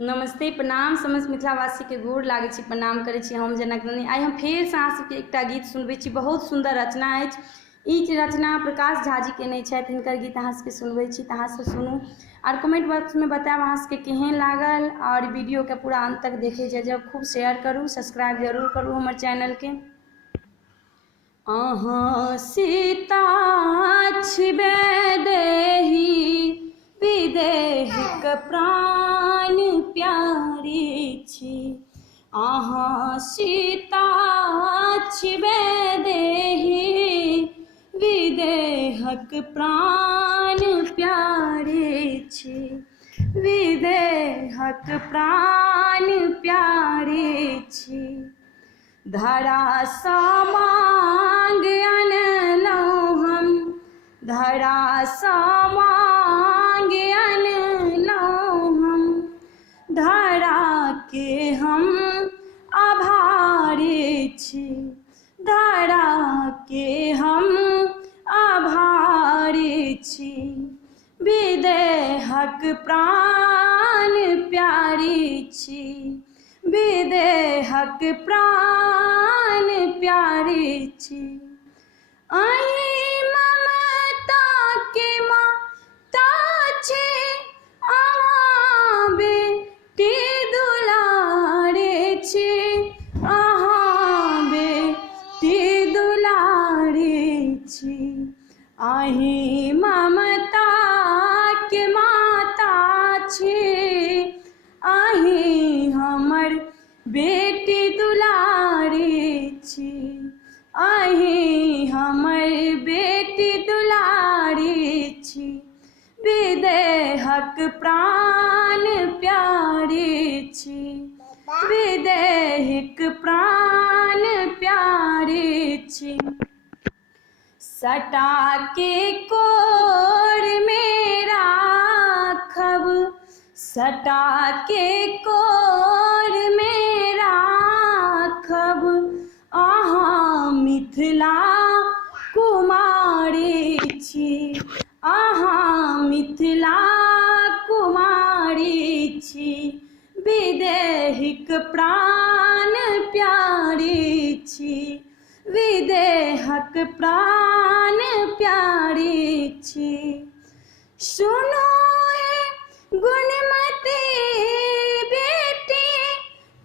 नमस्ते प्रणाम समस्त मिथिलावासी के गोर लागे छी, प्रणाम करे छी। हम जनक नंदिनी आई हम फेर से अहाँ सबके एकटा गीत सुनबे छी। बहुत सुंदर रचना अछि। ई रचना प्रकाश झा जी केने छथि। हिनकर गीत अहाँ सबके सुनबे छी तऽ अहाँ सब सुनू और कमेंट बॉक्स में बताएब अहाँ सबके केहन लागल। और वीडियो के पूरा अंत तक देखे जब खूब शेयर करू, सब्सक्राइब जरूर करू हमर चैनल के। अहाँ सीता छिबे देहि विदेहिक प्राण प्यारी छी। अहाँ सीता छिबे देहि विदेहक प्राण प्यारी छी। विदेहक प्राण प्यारी छी। धरा सा मांग अनलहुँ हम, धरा सा मांग अनलहुँ हम, धरा के हम आभारी छी। धरा के हम आभारी छी। विदेहक प्राण प्यारी छी। विदेहक प्राण प्यारी छी। अहि ममता के माता छी। अहाँ बेटी दुलारे छी। अहाँ बेटी दुलारे छी। अहि ममता के माता छी। अहि हमर बेटी दुलारी छी। अहि हमर बेटी दुलारी छी। विदेहक प्राण प्यारी छी। विदेहिक प्राण प्यारी छी। सटा के कोर में राखब, सटा के कोर में राखब। अहाँ मिथिला कुमारी छी। अहाँ मिथिला कुमारी छी। विदेहिक प्राण प्यारी छी। विदेहक प्राण प्यारी छी। सुनो हे गुणमती बेटी,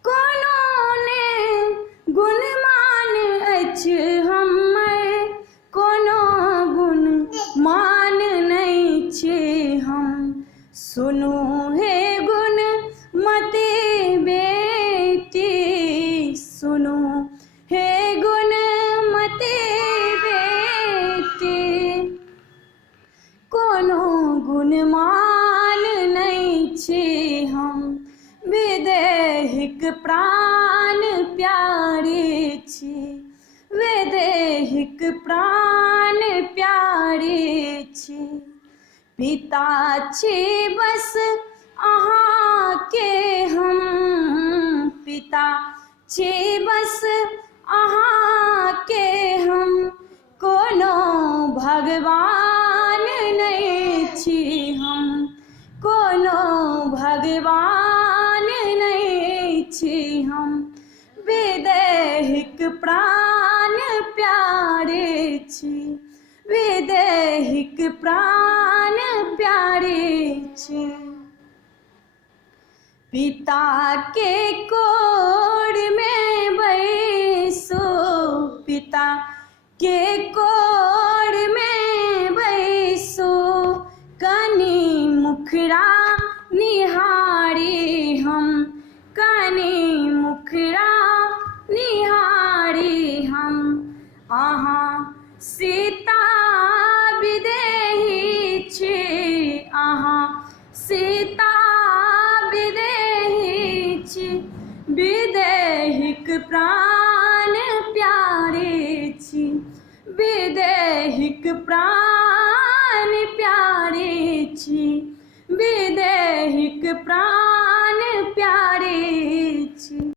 कोनो ने गुणमान अछि हमर, कोनो गुणमान नहीं छी हम। सुनू हे गुणमती बेटी, सुनू हे गुणमती बेटी, कोनो गुणमान नहीं छी हम। विदेहिक प्राण प्यारी छी। विदेहिक प्राण प्यारी छी। पिता छी बस अहाँ के हम, पिता छी बस अहाँ के हम। कोनो भगवान नहीं छी हम। कोनो भगवान नहीं छी हम। विदेहिक प्राण प्यारे छी। विदेहिक प्राण प्यारे छी। पिता के कोर में बैसो, पिता के कोर में बैसो। कनि मुखरा निहारी हम, कनि मुखरा निहारी हम। अहाँ सीता विदेही छी। अहाँ सीता विदेही छी। विदेहिक प्राण प्यारे छी। विदेहिक प्राण प्यारे छी। विदेहिक प्राण प्यारे छी।